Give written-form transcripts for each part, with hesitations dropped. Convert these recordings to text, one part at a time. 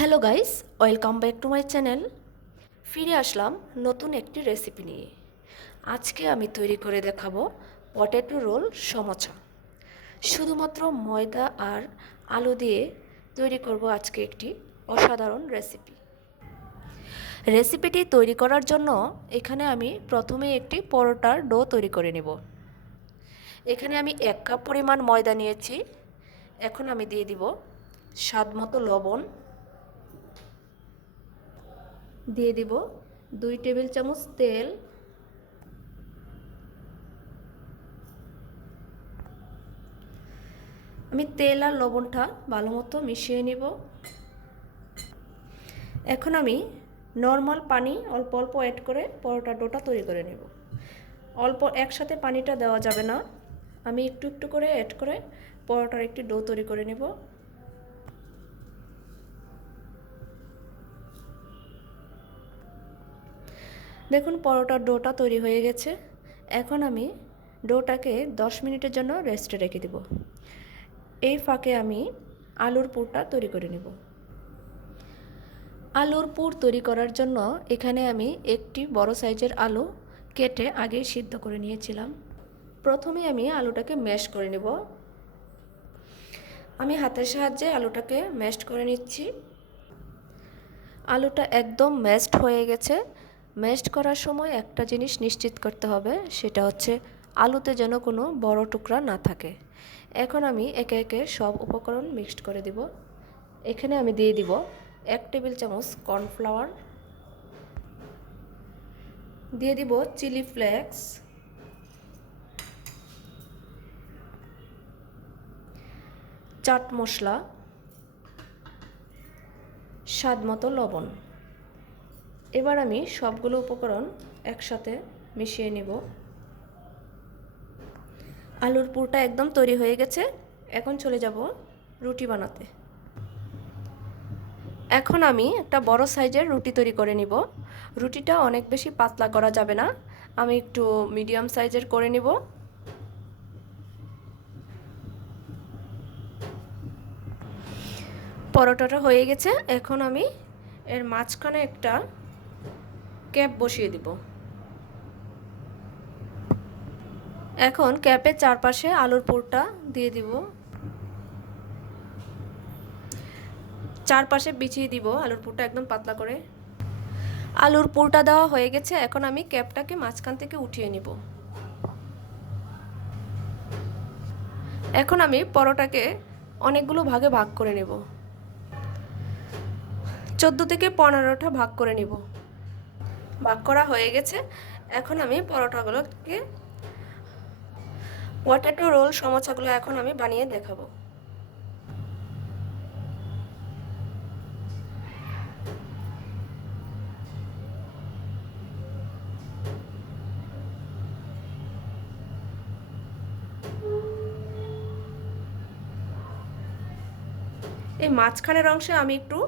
Hello guys, welcome back to my channel. ফিরে আসলাম নতুন একটি রেসিপি নিয়ে। আজকে আমি তৈরি করে দেখাবো পটেটো রোল সমোসা। শুধুমাত্র ময়দা আর আলু দিয়ে তৈরি করব আজকে একটি অসাধারণ রেসিপি। রেসিপিটি তৈরি করার জন্য এখানে আমি প্রথমে একটি পরোটার ডো তৈরি করে নেব। এখানে আমি 1 কাপ পরিমাণ ময়দা নিয়েছি। এখন আমি দিয়ে দিব স্বাদমতো লবণ, দিয়ে দিব 2 টেবিল চামচ তেল, আমি তেল আর লবণটা ভালো মতো মিশিয়ে নিব। এখন আমি নর্মাল পানি অল্প অল্প অ্যাড করে পরোটা ডোটা তৈরি করে নেব। অল্প একসাথে পানিটা দেওয়া যাবে না, আমি একটু একটু করে অ্যাড করে পরোটার একটি ডো তৈরি করে নেব। দেখুন পরোটার ডোটা তৈরি হয়ে গেছে। এখন আমি ডোটাকে 10 মিনিটের জন্য রেস্টে রেখে দেব। এই ফাঁকে আমি আলুর পুরটা তৈরি করে নেব। আলুর পুর তৈরি করার জন্য এখানে আমি একটি বড় সাইজের আলু কেটে আগে সিদ্ধ করে নিয়েছিলাম। প্রথমে আমি আলুটাকে ম্যাশ করে নেব। আমি হাতের সাহায্যে আলুটাকে ম্যাশ করে নিচ্ছি। আলুটা একদম ম্যাশড হয়ে গেছে। ম্যাশড করার সময় একটা জিনিস নিশ্চিত করতে হবে, সেটা হচ্ছে আলুতে যেন কোনো বড় টুকরা না থাকে। এখন আমি একে একে সব উপকরণ মিক্সড করে দিব। এখানে আমি দিয়ে দিব 1 টেবিল চামচ কর্নফ্লাওয়ার, দিয়ে দিব চিলি ফ্লেক্স, চাট মশলা, স্বাদমতো লবণ। এবার আমি সবগুলো উপকরণ একসাথে মিশিয়ে নিব। আলুর পুরটা একদম তৈরি হয়ে গেছে। এখন চলে যাব রুটি বানাতে। এখন আমি একটা বড় সাইজের রুটি তৈরি করে নিব। রুটিটা অনেক বেশি পাতলা করা যাবে না, আমি একটু মিডিয়াম সাইজের করে নিব। পরোটাটা হয়ে গেছে। এখন আমি এর মাঝখানে একটা ক্যাপ বসিয়ে দিব। এখন ক্যাপের চারপাশে আলুর পুরটা দিয়ে দিব, চারপাশে বিছিয়ে দিব আলুর পুরটা একদম পাতলা করে। আলুর পুরটা দেওয়া হয়ে গেছে। এখন আমি ক্যাপটাকে মাঝখান থেকে উঠিয়ে নিব। এখন আমি পরোটাকে অনেকগুলো ভাগে ভাগ করে নেব। 14 থেকে 15টা ভাগ করে নিব। ভাগ করা হয়ে গেছে। এখন আমি পরোটাগুলোকে পটেটো রোল সমোসাগুলো এখন আমি বানিয়ে দেখাবো। এই মাঝখানের অংশে আমি একটু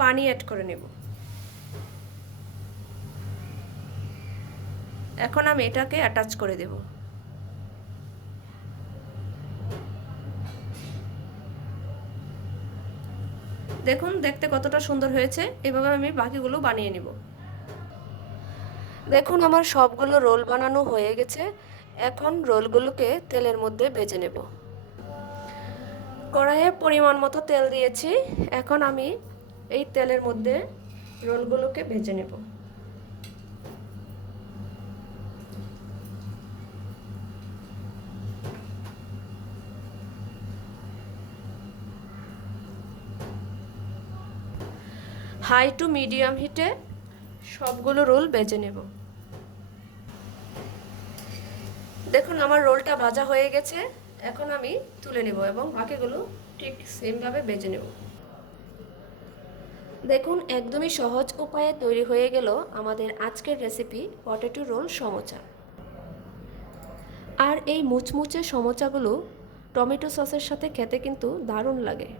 পানি অ্যাড করে নেব। এখন আমি এটাকে অ্যাটাচ করে দেব। দেখুন দেখতে কতটা সুন্দর হয়েছে। এভাবে আমি বাকিগুলো বানিয়ে নেব। দেখুন আমার সবগুলো রোল বানানো হয়ে গেছে। এখন রোলগুলোকে তেলের মধ্যে ভেজে নেব। কড়াইয়ে পরিমাণ মতো তেল দিয়েছি। এখন আমি এই তেলের মধ্যে রোলগুলোকে ভেজে নেব। হাই টু মিডিয়াম হিটে সবগুলো রোল ভেজে নেব। দেখুন আমার রোলটা ভাজা হয়ে গেছে। এখন আমি তুলে নেব এবং বাকিগুলো ঠিক সেমভাবে ভেজে নেব। দেখুন একদমই সহজ উপায়ে তৈরি হয়ে গেল আমাদের আজকের রেসিপি পটেটো রোল সমোসা। আর এই মুচমুচে সমোসাগুলো টমেটো সসের সাথে খেতে কিন্তু দারুণ লাগে।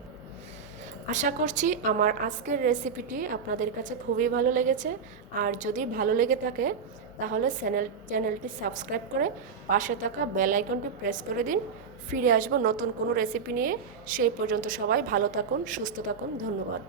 আশা করছি আমার আজকের রেসিপিটি আপনাদের কাছে খুবই ভালো লেগেছে। আর যদি ভালো লেগে থাকে তাহলে চ্যানেলটি সাবস্ক্রাইব করে পাশে থাকা বেল আইকনটি প্রেস করে দিন। ফিরে আসবো নতুন কোনো রেসিপি নিয়ে। সেই পর্যন্ত সবাই ভালো থাকুন, সুস্থ থাকুন। ধন্যবাদ।